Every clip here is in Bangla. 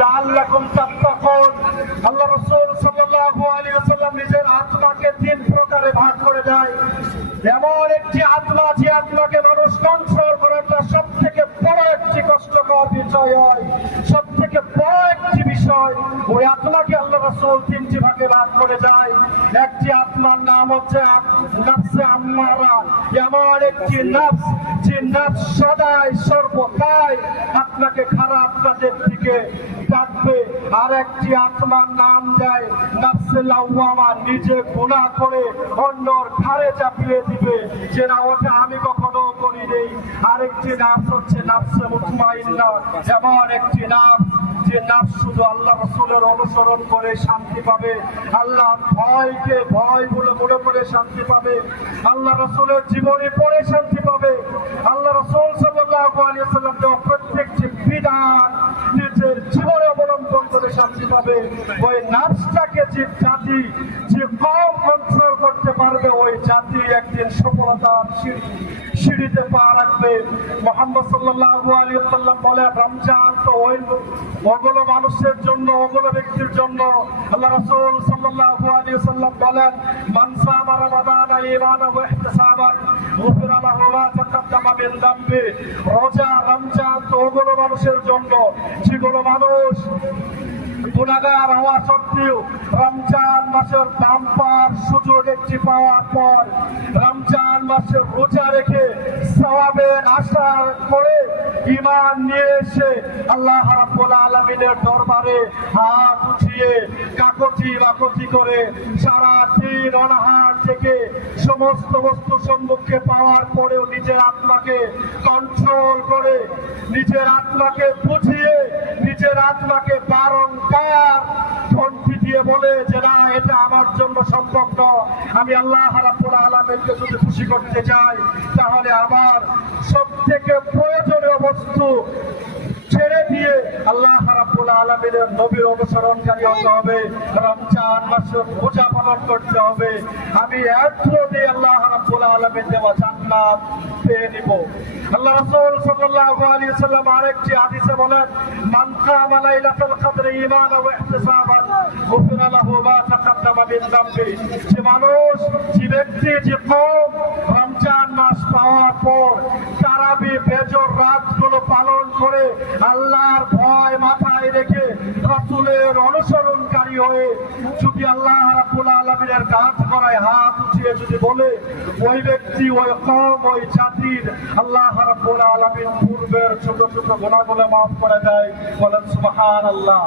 লাআল্লাকুম তাত্তাকুন। আল্লাহ রাসূল সাল্লাল্লাহু আলাইহি ওয়াসাল্লাম নিজের আত্মাকে তিন প্রকারে ভাগ করে দেয়। এমন একটি আত্মা যে আত্মাকে মানুষ কন্ট্রোল করাটা সব থেকে বড় একটি কষ্টকর বিষয় হয়, সব থেকে বড় একটি বিষয়। ওই আত্মাকে আল্লাহ রাসূল তিনটি ভাগে ভাগ করে যায়। একটি আত্মার নাম হচ্ছে নাফসে আম্মারা, এমন একটি নফস যে নফস সদাই সর্বদাই আপনাকে খারাপ কাজের দিকে ডাকবে। আর একটি আত্মার নাম দেয় নাফসে লাওয়ামা, নিজে গুনাহ করে অন্যর ঘাড়ে চাপিয়ে দিবে যে না ওটা আমি কখনো করি নেই। আরেকটি নাফস হচ্ছে নাফসে মুতমাইন্না, এমন একটি নাফস যে নাফস শুধু আল্লাহ রাসূলের অনুসরণ করে শান্তি পাবে, আল্লাহ ভয়কে ভয় বলে মনে করে শান্তি পাবে, আল্লাহ রাসূলের জীবনী পড়ে শান্তি পাবে, আল্লাহ রাসূল সাল্লাল্লাহু আলাইহি ওয়াসাল্লাম দেওয়া প্রত্যেকটি বিধান নিজের জীবনে অবলম্বন করে শান্তি পাবে। ওই নাফসটাকে যে জাতি যে কম কন্ট্রোল করতে পারবে, ওই জাতি একদিন সফলতার সিঁড়িতে পা রাখবে। মুহাম্মদ সাল্লাল্লাহু আলাইহি ওয়াসাল্লাম বলে রমজান তো ওগুলো মানুষের জন্য, ওগুলো ব্যক্তির জন্য। আল্লাহ রাসূল সাল্লাল্লাহু আলাইহি ওয়াসাল্লাম বলেন মান সামা রমাদানা ঈমানান ওয়া ইহতিসাবান গুফিরা লাহু মা তাকাদ্দামা মিন যামবি। রোজা রমজান তো ওগুলো মানুষের জন্য যেগুলো মানুষ গুনাহগার হওয়া সত্ত্বেও রমজান মাসের বাম্পার সুযোগ একটি পাওয়ার পর রমজান মাসের রোজা রেখে সওয়াবের আশা করে ঈমান নিয়ে এসে আল্লাহ রাব্বুল আলামিনের দরবারে হাত উঠিয়ে কাকতি বাকতি করে সারা দিন অনাহার থেকে সমস্ত বস্তু সম্মুখে পাওয়ার পরেও নিজের আত্মাকে কন্ট্রোল করে, নিজের আত্মাকে বুঝিয়ে, নিজের আত্মাকে বারংবার ঘন্টি দিয়ে বলে যে না এটা আমার জন্য সম্ভব নয়, আমি আল্লাহ রাব্বুল আলামিনকে যদি খুশি করতে চাই তাহলে আমার সব থেকে প্রয়োজনীয় বস্তু ছেড়ে দিয়ে আল্লাহ রাব্বুল আলামিনের নবীর অনুসরণকারী হতে হবে, রমজান মাসের রোজা পালন করতে হবে। আমি এত দিয়ে আল্লাহ রাব্বুল আলামিন দেওয়া জান্নাত পেয়ে নিব। আল্লাহ রাসূল সাল্লাল্লাহু আলাইহি ওয়াসাল্লাম আরেকটি হাদিসে বলেন মান কামা লাইলাতুল কদর ঈমানান ওয়া ইহতিসাবান গুফিরা লাহু মা তাকাদ্দামা মিন যামবি। যে মানুষ, যে ব্যক্তি, যে কওম রমজান মাস পাওয়ার পর তারাবি ফজর রাতগুলো পালন করে আল্লাহর ভয় মাথায় রেখে রাসূলের অনুসরণকারী হয়ে যদি আল্লাহ রাব্বুল আলামিনের কাজ করায় হাত উঠিয়ে যদি বলে, ওই ব্যক্তি, ওই কওম, ওই জাতির আল্লাহ রাব্বুল আলামিন পূর্বের ছোট ছোট গুনাহগুলো মাফ করে দেয়। বলেন সুবহানাল্লাহ।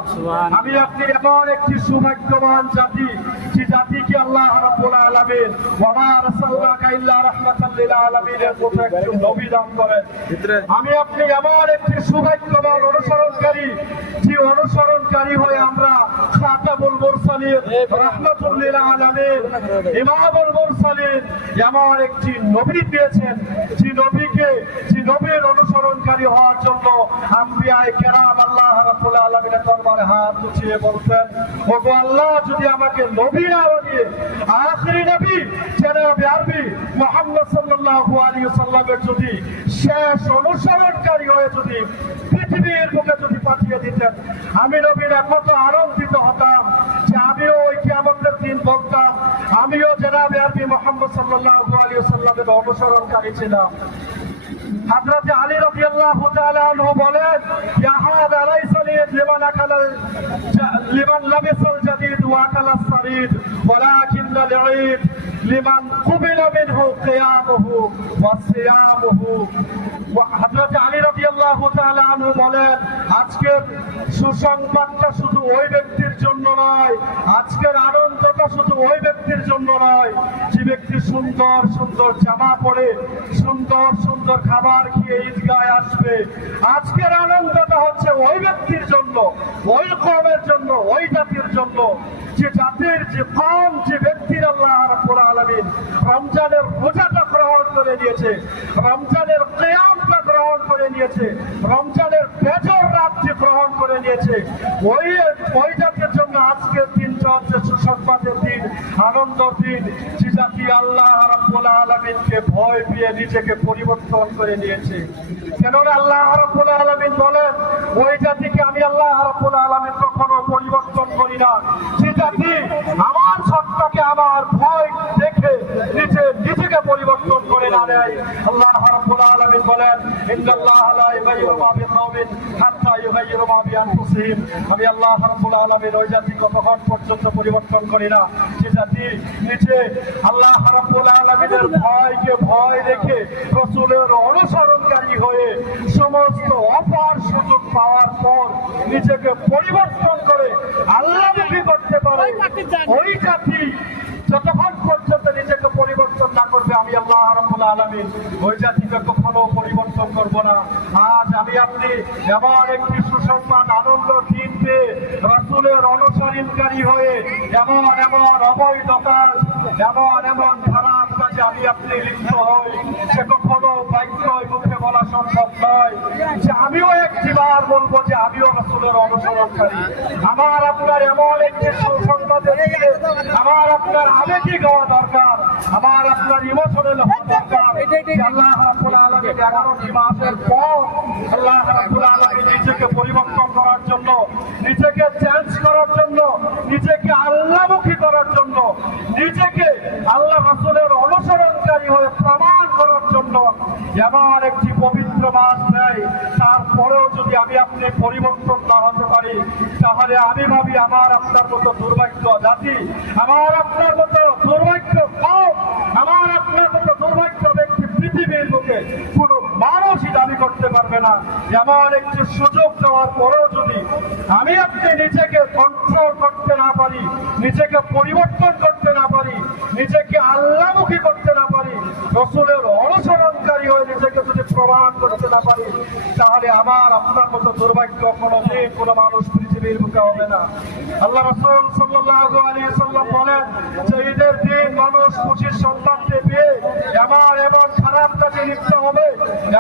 আমি আপনি এমন একটি সৌভাগ্যবান জাতি, যে জাতিকে আল্লাহ রাব্বুল আলামিন ওয়া মা আরসালনাকা ইল্লা রাহমাতাল লিল আলামিনের মতো একজন নবী দান করেন। আমি আপনি এমন একটি সৌভাগ্যবান অনুসরণকারী, যে অনুসরণকারী হয়ে আমরা খাতামুল মুরসালিন রাহমাতুল লিল আলামিন ইমামুল মুরসালিন এমন একটি নবী পেয়েছেন, যে নবীকে, যে নবীর অনুসরণকারী হওয়ার জন্য আম্বিয়ায়ে কেরাম আল্লাহ রাব্বুল আলামিনের দরবারে হাত উঠিয়ে বলতেন, ওগো আল্লাহ যদি আমাকে নবী না বানিয়ে আখিরি নবী জনাবে আরবি মুহাম্মদ সাল্লাল্লাহু আলাইহি ওয়াসাল্লামের যদি শেষ অনুসরণকারী হয়ে যদি পৃথিবীর বুকে যদি পাঠিয়ে দিতেন, আমি নবীরা কত আনন্দিত হতাম যে আমিও ওই কিয়ামতের দিন বলতাম আমিও জনাবে আরবি মুহাম্মদ সাল্লাল্লাহু আলাইহি ওয়াসাল্লামের অনুসরণকারী ছিলাম। হযরত আলী রাদিয়াল্লাহু তাআলা আনহু বলেন ইয়া হাদা লাইসা লিমান লাবিসাল জাদিদ ওয়া আকালাস সারিদ ওয়ালাকিন আল-ঈদ লিমান কুবিলা মিনহু কিয়ামুহু ওয়া সিয়ামুহু। হযরত আলী রাদিয়াল্লাহু তাআলা আনহু বলেন আজকের সুসংবাদটা শুধু ওই ব্যক্তির জন্য নয়, আজকের আনন্দটা শুধু ওই ব্যক্তির জন্য নয় যে ব্যক্তি সুন্দর সুন্দর জামা পরে সুন্দর সুন্দর খাবার খেয়ে ঈদগাহে আসবে। আজকের আনন্দটা হচ্ছে ওই ব্যক্তির জন্য, ওই কওমের জন্য, ওই জাতির জন্য, যে জাতির, যে কওম, যে ব্যক্তির আল্লাহ রাব্বুল আলামিন রমজানের রোজাটা গ্রহণ করে নিয়েছে, রমজানের কিয়ামটা গ্রহণ করে নিয়েছে, রমজানের ফজর রাতটি গ্রহণ করে নিয়েছে, ওই জাতির জন্য আজকের দিনটা হচ্ছে সুসংবাদের দিন, আনন্দের দিন। যে জাতি আল্লাহ রাব্বুল আলামিনকে ভয় পেয়ে নিজেকে পরিবর্তন করে নিয়েছে। কেননা আল্লাহ রাব্বুল আলামিন বলেন, ওই জাতিকে আমি আল্লাহ রাব্বুল আলামিন কখনো পরিবর্তন করি না, যে জাতি আমার সত্তাকে আমার ভয় দেখে নিজেকে পরিবর্তন করে না নেয়। আল্লাহ রাব্বুল আলামিন বলেন, ইন্নাল্লাহা লা ইউগাইয়িরু মা বিকাওমিন হাত্তা ইউগাইয়িরু মা বিআনফুসিহিম। আমি আল্লাহ রাব্বুল আলামিন ওই জাতি কতক্ষণ পর্যন্ত পরিবর্তন করি না, যে জাতি নিজে আল্লাহ রাব্বুল আলামিনের ভয়কে ভয় দেখে রাসূলের অনুসরণকারী হয়ে সমস্ত অপার সুযোগ পাওয়ার পর নিজেকে পরিবর্তন করে আল্লাহমুখী করতে পারে। ওই জাতি যতক্ষণ পর্যন্ত নিজেকে পরিবর্তন না করবে, আমি আল্লাহ রাব্বুল আলামিন ওই জাতিকে কখনো পরিবর্তন করব না। আজ আমি আপনি এমন একটি সুসংবাদ আনন্দ দিন পেয়ে রাসূলের অনুসরণকারী হয়ে এমন অবৈধ কাজ, এমন খারাপ কাজে আমি আপনি লিপ্ত হই, সে কখনো বাক্যই মুখে বলা সম্ভব নয় যে আমিও একটিবার বলবো যে আমিও রাসূলের অনুসরণকারী। আমার আপনার এমন একটি সুসংবাদের দিনে আমার আপনার আবেগিক হওয়া দরকার, আমার আপনার ইমোশনাল হওয়া দরকার। আল্লাহ রাব্বুল আলামিন 11টি মাসের পর আল্লাহ রাব্বুল আলামিন নিজেকে পরিবর্তন করার জন্য, নিজেকে চেঞ্জ করার জন্য, নিজেকে আল্লাহমুখী করার জন্য, নিজেকে আল্লাহ রাসূলের অনুসরণকারী হয়ে প্রমাণ করার জন্য এমন একটি পবিত্র মাস দেয়। তারপরেও যদি আমি আপনি পরিবর্তন না হতে পারি, তাহলে আমি ভাবি আমার আপনার মতো দুর্ভাগ্য জাতি, আমার আপনার মতো দুর্ভাগ্য কম, আমার আপনার মতো দুর্ভাগ্য ব্যক্তি পৃথিবীর বুকে কোনো মানুষই দাবি করতে পারবে না। এমন একটি সুযোগ দেওয়ার পরেও যদি আমি আপনি নিজেকে কন্ট্রোল করতে না পারি, নিজেকে পরিবর্তন করতে না পারি, নিজেকে আল্লাহমুখী করতে না পারি, রাসূলের অনুসরণকারী হয়ে নিজেকে যদি প্রমাণ করতে না পারি, তাহলে আমার আপনার মতো দুর্ভাগ্য কোনোদিন কোনো মানুষ পৃথিবীর বুকে হবে না। আল্লাহ রাসূল সাল্লাল্লাহু আলাইহি ওয়াসাল্লাম বলেন যে ঈদের দিন মানুষ খুশির সন্তানকে পেয়ে এমন খারাপ কাজে লিপ্ত হবে,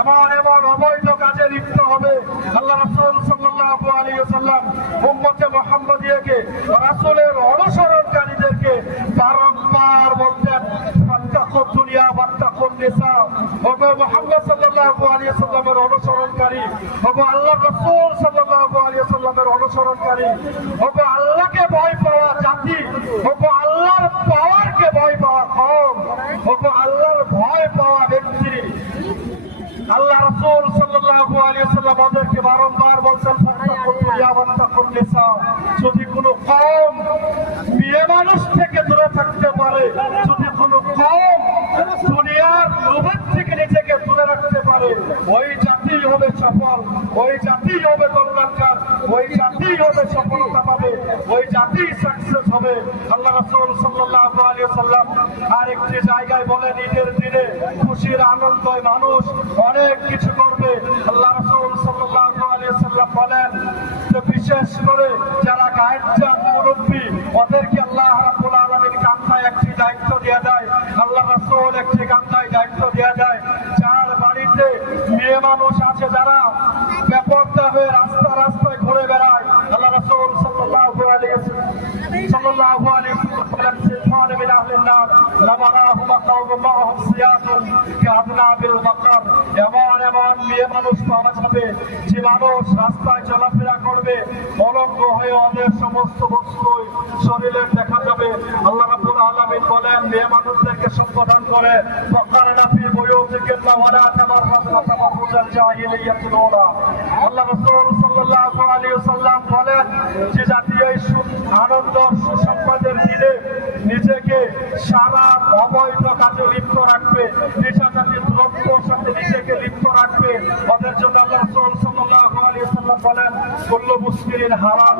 এমন অবৈধ কাজে লিপ্ত হবে। আল্লাহ রাসূল সাল্লাল্লাহু আলাইহি ওয়াসাল্লাম উম্মতে মুহাম্মাদিয়াকে, রাসূলের অনুসরণকারীদেরকে বারবার বলতেন, ফাত্তাকুদ দুনিয়া ওয়াত্তাকুন নিসা। ওগো মুহাম্মদ সাল্লাল্লাহু আলাইহি ওয়াসাল্লামের অনুসরণকারী, ওগো আল্লাহর রাসূল সাল্লাল্লাহু আলাইহি ওয়াসাল্লামের অনুসরণকারী, ওগো আল্লাহকে ভয় পাওয়া জাতি, ওগো আল্লাহর পাওয়ারকে ভয় পাওয়া কওম, ওগো আল্লাহর ভয় পাওয়া ব্যক্তি। আল্লাহ রাসূল সাল্লাল্লাহু আলাইহি ওয়াসাল্লাম ওদেরকে বারংবার বলছেন, ফাত্তাকুদ দুনিয়া ওয়াত্তাকুন নিসা। যদি কোনো কওম মেয়ে মানুষ থেকে দূরে থাকতে পারে, যদি কোনো কওম দুনিয়ার লোভের থেকে নিজেকে দূরে রাখতে পারে, ওই জাতিই হবে সফল, ওই জাতিই হবে কল্যাণকার, ওই জাতিই হবে সফলতা পাবে, ওই জাতিই সাকসেস হবে। আল্লাহ রাসূল সাল্লাল্লাহু আলাইহি ওয়াসাল্লাম আরেকটি জায়গায় বলেন, ঈদের দিনে খুশির আনন্দে মানুষ অনেক কিছু করবে। আল্লাহ রাসূল সাল্লাল্লাহু আলাইহি ওয়াসাল্লাম বলেন যে বিশেষ করে যারা গায়ের মুরব্বী, ওদেরকে আল্লাহ রাব্বুল আলামিন কান্দায় একটি দায়িত্ব দিয়ে দেয়। আল্লাহ রাসূল একটি কান্দায় দায়িত্ব দিয়ে দেয়, যার বাড়িতে মেয়ে মানুষ আছে, যারা বেপরদা হয়ে রাস্তায় ঘুরে বেড়ায়, আল্লাহ রাসূল সাল্লাল্লাহু আলাইহি ওয়াসাল্লাম বলেন, সিনফান মিন আহলিন নার লামারাহুম কাওমুম মাআহুম সিয়াতুন কাআবনাবিল বাকার। এমন মেয়ে মানুষ পাওয়া যাবে যে মানুষ রাস্তায় চলাফেরা করবে, অলঙ্গ হয়ে ওদের সমস্ত বস্তুই শরীরের দেখা যাবে। আল্লাহ রাব্বুল আলামিন বলেন, মেয়ে মানুষদেরকে সম্বোধন করে, ওয়াকারনা ফি বুয়ুতিকুন্না ওয়া লা তাবাররাজনা তাবাররুজাল জাহিলিয়াতিল উলা। আল্লাহ রাসূল সাল্লাল্লাহু আলাইহি ওয়াসাল্লাম বলেন যে জাতি এই আনন্দ সুসংবাদের দিনে নিজেকে সারা অবৈধ কাজে লিপ্ত রাখবে, নেশা জাতীয় দ্রব্যের সাথে নিজেকে লিপ্ত রাখবে, ওদের জন্য আল্লাহ রাসূল সাল্লাল্লাহু আলাইহি ওয়াসাল্লাম বলেন, কুল্লু মুসকিরিন হারাম,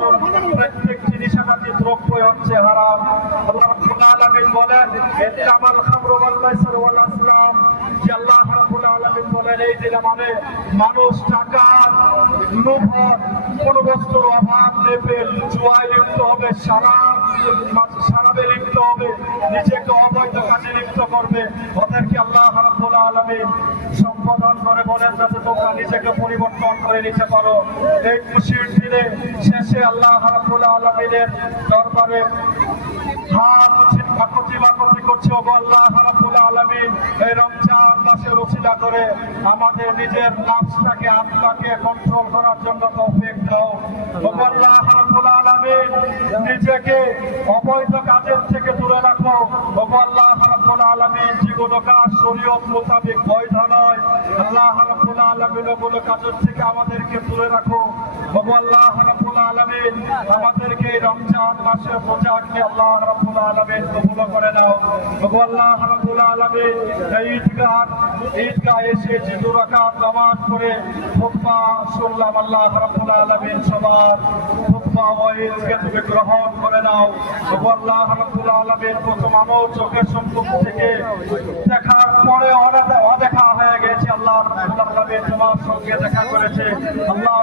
প্রত্যেকটি নেশা জাতীয় দ্রব্য হচ্ছে হারাম। আল্লাহ রাব্বুল আলামিন বলেন, ইন্নামাল খামরু ওয়াল মাইসির ওয়াল আসলাম, যে আল্লাহ রাব্বুল রাব্বুল আলামিন বলেন এই দিনে মানে মানুষ টাকার লোভ, কোনো বস্তুর অভাব নেবে, জুয়ায় লিপ্ত হবে, সারাবে লিপ্ত হবে, নিজেকে অবৈধ কাজে লিপ্ত করবে। ওদেরকে আল্লাহ রাব্বুল আলামিন সম্বোধন করে বলেন যাতে তোমরা নিজেকে পরিবর্তন করে নিতে পারো। এই খুশির দিনে শেষে আল্লাহ রাব্বুল আলামিনের দরবারে হাত কাকতি করছে। ওগো আল্লাহ রাব্বুল আলামিন, এই রমজান মাসের ওসিলা করে আমাদের নিজের নাফসটাকে, আত্মাকে কন্ট্রোল করার জন্য তৌফিক দাও। ওগো আল্লাহ রাব্বুল আলামিন, নিজেকে অবৈধ কাজের থেকে দূরে রাখো। ওগো আল্লাহ রাব্বুল আলামিন, যেগুলো কাজ শরীয়ত মোতাবেক বৈধ নয়, আল্লাহ রাব্বুল আলামিন ওগুলো কাজের থেকে আমাদেরকে দূরে রাখো। ওগো আল্লাহ রাব্বুল আলামিন, আমাদেরকে এই রমজান মাসের রোজাকে আল্লাহ রাব্বুল আলামিন কবুল করে নাও। ওগো আল্লাহ রাব্বুল আলামিন, এই ঈদগাহ এসে যে 2 রাকাত নামাজ পড়ে খুতবা শুনলাম, আল্লাহ রাব্বুল আলামিন সবার খুতবা ও ঈদকে তুমি গ্রহণ করে নাও। ওগো আল্লাহ রাব্বুল আলামিন, কত মানুষ চোখের সম্মুখ থেকে দেখার পরে অদেখা হয়ে গেছে, আল্লাহ রাব্বুল আলামিন তোমার সঙ্গে দেখা করেছে। আল্লাহ